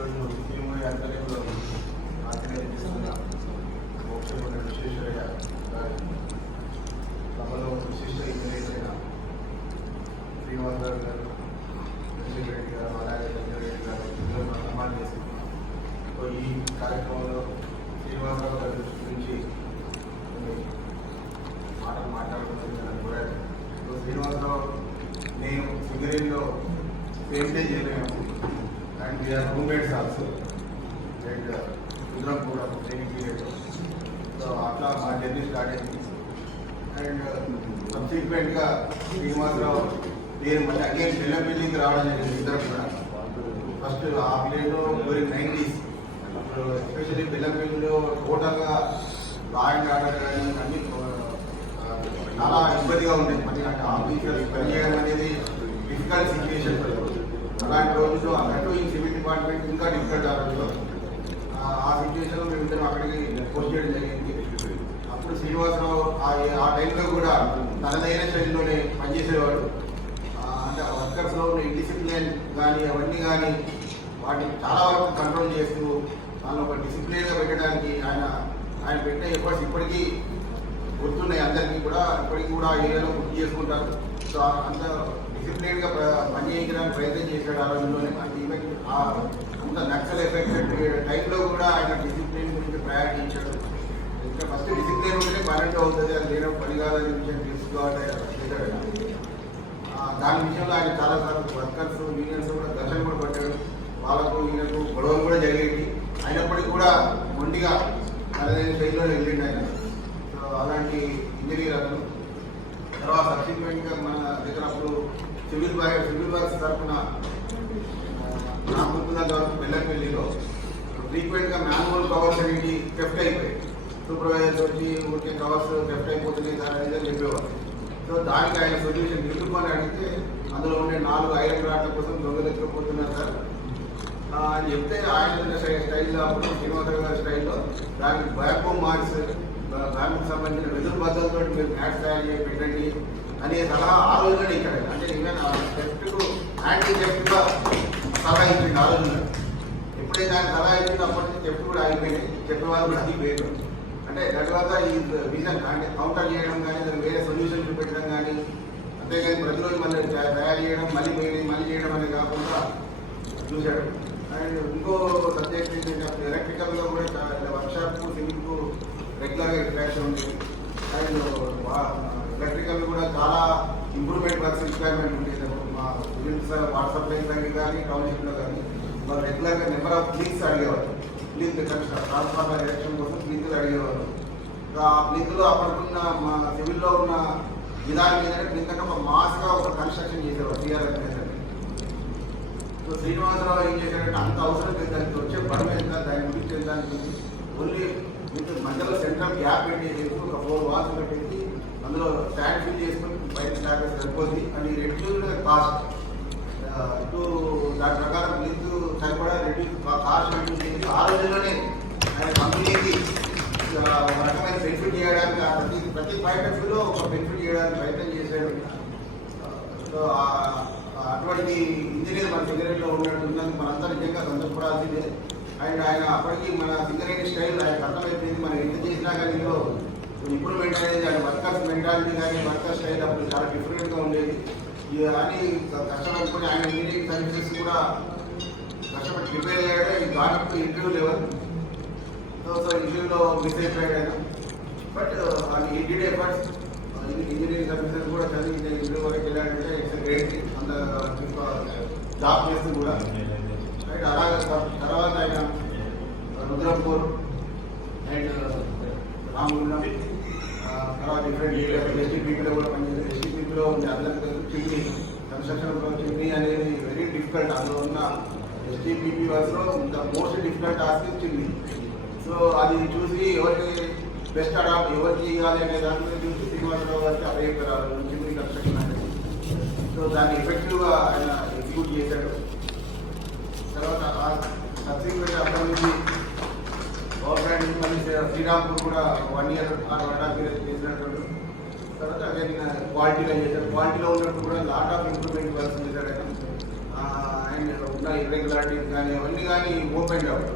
ఈరోజు తిరుమల ఆధ్వర్యంలో ఆచరిస్తున్న మోక్షగుండ విశ్వేశ్వరయ్య గారి సభలో విశిష్ట ఇంజనీర్లైన శ్రీనివాసరావు గారు, రెడ్డి గారు, అలాగే రెడ్డి గారు పిల్లలు సన్మానం చేసుకుంటున్నాం. సో ఈ కార్యక్రమంలో శ్రీనివాసరావు గారి దృష్టి నుంచి కొన్ని మాటలు మాట్లాడుకుంటున్నాను కూడా. సో శ్రీనివాసరావు నేను సింగరేణిలో సేమ్ డే చేయలేము and we are roommates also and ఇద్దరం కూడా ట్రైనింగ్ పీరియడ్. సో అట్లా మా జర్నీ స్టార్ట్ అయింది. అండ్ సబ్సిక్వెంట్గా శ్రీనివాసరావు నేను మళ్ళీ అగైన్ బెల్లంపల్లికి రావడం జరిగింది. ఇద్దరం కూడా ఫస్ట్ ఆ పీరియడ్లో డ్యూరింగ్ 90s అప్పుడు ఎస్పెషల్లీ బెల్లంపల్లిలో టోటల్గా లా అండ్ ఆర్డర్ కానీ అన్ని చాలా ఇబ్బందిగా ఉండేది. మళ్ళీ అంటే ఆఫీసర్స్ పనిచేయడం అనేది డిఫికల్ట్ సిచ్యువేషన్. అలాంటి రోజుల్లో అన్నట్టు ఈ సివిల్ డిపార్ట్మెంట్ ఇంకా డిఫికల్ట్ ఆ రోజుల్లో. ఆ సిచ్యువేషన్లో మేము ఇద్దరం అక్కడికి పోస్ట్ చేయడం జరిగింది. అప్పుడు శ్రీనివాసరావు ఆ టైంలో కూడా తనదైన శైలిలోనే పనిచేసేవాడు. అంటే వర్కర్స్లో ఉన్న ఇండిసిప్లిన్ కానీ అవన్నీ కానీ వాటిని చాలా వరకు కంట్రోల్ చేస్తూ వాళ్ళని ఒక డిసిప్లిన్గా పెట్టడానికి ఆయన పెట్టిన ఎఫర్ట్స్ ఇప్పటికీ గుర్తున్నాయి అందరికీ కూడా. ఇప్పటికీ కూడా ఆ ఏరియాలో గుర్తు చేసుకుంటారు. సో అంత డిసిప్లిన్గా పని చేయించడానికి ప్రయత్నం చేశాడు ఆ రోజుల్లోనే. అంత నక్సల్ ఎఫెక్టెడ్ టైంలో కూడా ఆయన డిసిప్లిన్ గురించి ప్రయారిటీ ఇచ్చాడు. ఇంకా ఫస్ట్ డిసిప్లిన్ ఉంటేనే పని అవుతుంది, అది లేనప్పుడు పని కాదని విషయం తెలుసుకోవాలి చేశాడు. దాని విషయంలో ఆయన చాలాసార్లు వర్కర్స్ యూనియన్స్ కూడా ఘర్షణ కూడా పట్టాడు. వాళ్ళకు ఈయనకు గొడవలు కూడా జరిగేవి. అయినప్పటికీ కూడా మొండిగా తనదైన శైలిలో వెళ్ళిండి ఆయన. సో అలాంటి ఇంజనీర్ అతను. తర్వాత సబ్సిక్వెంట్గా మన దగ్గర అప్పుడు సివిల్ వర్క్స్ తరఫున నాకు గుర్తున్నంత వరకు బెల్లంపల్లిలో ఫ్రీక్వెంట్గా మాన్యువల్ కవర్స్ అనేది థెఫ్ట్ అయిపోయాయి. సూపర్వైజర్స్ వచ్చి ఊరికే కవర్స్ థెఫ్ట్ అయిపోతున్నాయి సార్ అనేది చెప్పేవారు. సో దానికి ఆయన సొల్యూషన్ నిలుపుకొని అడిగితే అందులో ఉండే 4 ఐరన్ రాడ్ల కోసం దొంగలెత్తుకుపోతున్నారు సార్ అని చెప్తే ఆయన స్టైల్లో అప్పుడు శ్రీనివాసరావు గారి స్టైల్లో దానికి బ్యాక్బోమ్ మార్క్స్ బ్యాంకు సంబంధించిన వెదురు బద్దలతో మీరు మ్యాట్స్ తయారు చేసి పెట్టండి అనే సలహా ఆ రోజునే ఇక్కడ. అంటే ఈవెన్ థెఫ్ట్కు యాంటీ థెఫ్ట్గా సలహా ఇచ్చింది ఆ రోజున. ఎప్పుడైతే ఆయన సలహా ఇచ్చిందో అప్పటి నుంచి థెఫ్ట్ కూడా ఆగిపోయినాయి. చెప్పిన వాళ్ళు కూడా ఆగిపోయారు. అంటే తర్వాత ఈ రీజన్ అంటే కౌంటర్ చేయడం కానీ దానికి వేరే సొల్యూషన్ చూపెట్టడం కానీ, అంతేగాని ప్రతిరోజు మళ్ళీ తయారు చేయడం మళ్ళీ చేయడం అనేది కాకుండా చూశాడు. అండ్ ఇంకో సబ్జెక్ట్ ఏంటంటే ఎలక్ట్రికల్గా కూడా వర్క్షాప్కు సివిల్కు రెగ్యులర్గా ఇంట్రాక్షన్ ఉండేది. అండ్ ఎలక్ట్రికల్ కూడా చాలా ఇంప్రూవ్మెంట్ వర్క్స్ రిక్వైర్మెంట్ ఉండేది. మా సివిల్స్ వాటర్ సప్లైస్ దగ్గర కానీ టౌన్షిప్లో కానీ వాళ్ళు రెగ్యులర్గా నెంబర్ ఆఫ్ ప్లీన్స్ అడిగేవారు. ప్లీన్స్ ట్రాన్స్ఫార్మర్ ఎలక్షన్ కోసం ప్లీన్లు అడిగేవారు. ఆ ప్లీన్లో అప్పటికున్న మా సివిల్లో ఉన్న విధానం ఏంటంటే ప్లీన్ ఒక మాస్గా ఒక కన్స్ట్రక్షన్ చేసేవారు సిఆర్ఎఫ్ మీద. సో శ్రీనివాసరావు ఏం చేశాడంటే అంత అవసరం లేదు, దానికి వచ్చే బరువు ఎంత, దాని గురించి ఎంత ఓన్లీ మీకు మధ్యలో సెంట్రల్ గ్యాప్ పెట్టేసి ఒక 4 వాల్స్ పెట్టేసి అందులో స్టాండ్ ఫిల్ చేసుకొని బయట స్టాండ్ సరిపోతుంది అని రెడ్యూస్డ్ కాస్ట్. దాని ప్రకారం లింక్ సరిపడా కాస్ట్ రెడ్యూస్ చేసి ఆ రోజుల్లోనే ఆయన కంపెనీకి ఒక రకమైన బెనిఫిట్ చేయడానికి ప్రతి పాయింట్ ఒక బెనిఫిట్ చేయడానికి ప్రయత్నం చేశాడు. సో అటువంటి ఇంజనీర్ మన సింగరేణిలో ఉన్నందుకు మనంతా నిజంగా సంతోషపడాల్సిందే. అండ్ ఆయన అప్పటికి మన సింగరేణి స్టైల్ ఆయనకు అర్థమైపోయింది. మనం ఎంత చేసినా కానీ ఇందులో ఇంప్రూవ్మెంట్ అనేది ఆయన వర్కర్స్ మెంటాలిటీ కానీ వర్కర్ స్టైల్ అప్పుడు చాలా డిఫరెంట్గా ఉండేది. అని కష్టపడుకొని ఆయన ఇంజనీరింగ్ సర్వీసెస్ కూడా కష్టపడి ప్రిపేర్ అయ్యాడు. ఈ గార్డ్ ఇంటర్వ్యూ లెవెల్. సో ఇంటర్వ్యూలో మిస్ అయిపోయాడు ఆయన. బట్ ఈ డిడ్ ఎఫర్ట్స్ ఇంజనీరింగ్ సర్వీసెస్ కూడా చదివి ఇంటర్వ్యూ వరకు వెళ్ళాడంటే ఇట్స్ గ్రేట్. అంత జాబ్ చేస్తూ కూడా రైట్. అలాగే తర్వాత ఆయన రుద్రపూర్ అండ్ రామగుండం తర్వాత డిఫరెంట్ ఏరియాస్ ఎస్టీపీలో కూడా పనిచేస్తారు. ఎస్టీపీలో ఉండే అందరికీ చిమ్నీ కన్స్ట్రక్షన్లో చిమ్నీ అనేది వెరీ డిఫికల్ట్. అందులో ఉన్న ఎస్టీపీపీ వర్క్స్లో the most difficult task chimney. So అది చూసి ఎవరికి బెస్ట్ అడాప్ట్ ఎవరికి చేయాలి అనే దాంట్లో చూసి శ్రీనివాసరావు గారికి అభ్యర్థారు చిమ్నీ కన్స్ట్రక్షన్ అనేది. సో దాన్ని ఎఫెక్టివ్గా ఆయన ఎగ్జిక్యూట్ చేశాడు. తర్వాత సబ్సిక్వెంట్ అక్కడి నుంచి పవర్ ప్లాంట్ నుంచి మళ్ళీ శ్రీరాంపూర్ కూడా 1 year 1.5 years చేసినటువంటి. తర్వాత అదే క్వాలిటీలో చేశాడు. క్వాలిటీలో ఉన్నప్పుడు కూడా లాట్ ఆఫ్ ఇంప్రూవ్మెంట్ వర్క్స్ చేశాడు ఆయన. అండ్ ఉన్న ఉన్న ఇర్రెగ్యులారిటీస్ కానీ అవన్నీ కానీ ఓపెన్ అవ్వదు.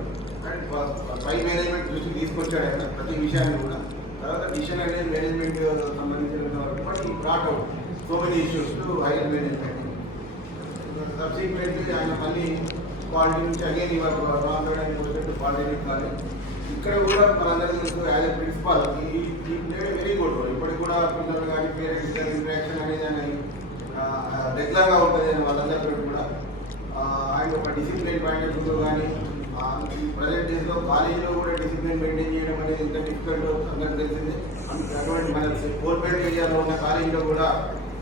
అండ్ పై మేనేజ్మెంట్ దృష్టికి తీసుకొచ్చాడు ఆయన ప్రతి విషయాన్ని కూడా. తర్వాత డిసిషన్ అనేది మేనేజ్మెంట్ సంబంధించిన బట్ ఈ brought out so many issues to higher management. Subsequently ఆయన మళ్ళీ క్వాలిటీ నుంచి అగైన్ ఇవాళ క్వాలిటీ కానీ ఇక్కడ కూడా మనందరికీ తెలుసు యాజ్ ఎ ప్రిన్సిపాల్ ఈ వెరీ గుడ్. ఇప్పటికి కూడా పిల్లలు కానీ పేరెంట్స్ కానీ ఇంటరాక్షన్ అనేది అనేది రెగ్యులర్గా ఉంటుంది అని వాళ్ళందరితో కూడా. ఆయన ఒక డిసిప్లిన్ పాయింట్ ఆఫ్ వ్యూ కానీ ఈ ప్రజెంట్ డేస్లో కాలేజీలో కూడా డిసిప్లిన్ మెయింటైన్ చేయడం అనేది ఎంత డిఫికల్ట్ అందరికి తెలిసిందే. అటువంటి మన కోర్పొరేట్ ఏరియాలో ఉన్న కాలేజీలో కూడా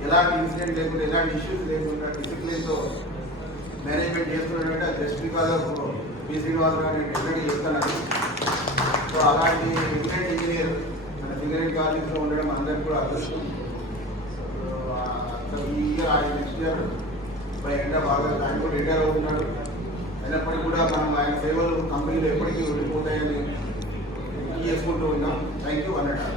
ఎలాంటి ఇన్సిడెంట్ లేకుండా ఎలాంటి ఇష్యూస్ లేకుండా డిసిప్లిన్తో మేనేజ్మెంట్ చేస్తున్నాడంటే అది just because of P Srinivasarao గారిని డెఫినెట్గా చెప్తున్నాను. సో అలాంటి ఎగ్జాక్ట్ ఇంజనీర్ మన సింగరేణి కాలేజీలో ఉండడం అందరికీ కూడా అదృష్టం. సో ఈ ఇయర్ ఆయన next year by end of August ఆయన కూడా రిటైర్ అవుతున్నాడు. అయినప్పటికీ కూడా మనం ఆయన సేవలు కంపెనీలు ఎప్పటికీ ఉండిపోతాయని చేసుకుంటూ ఉన్నాం. థ్యాంక్ యూ అన్నట్టు.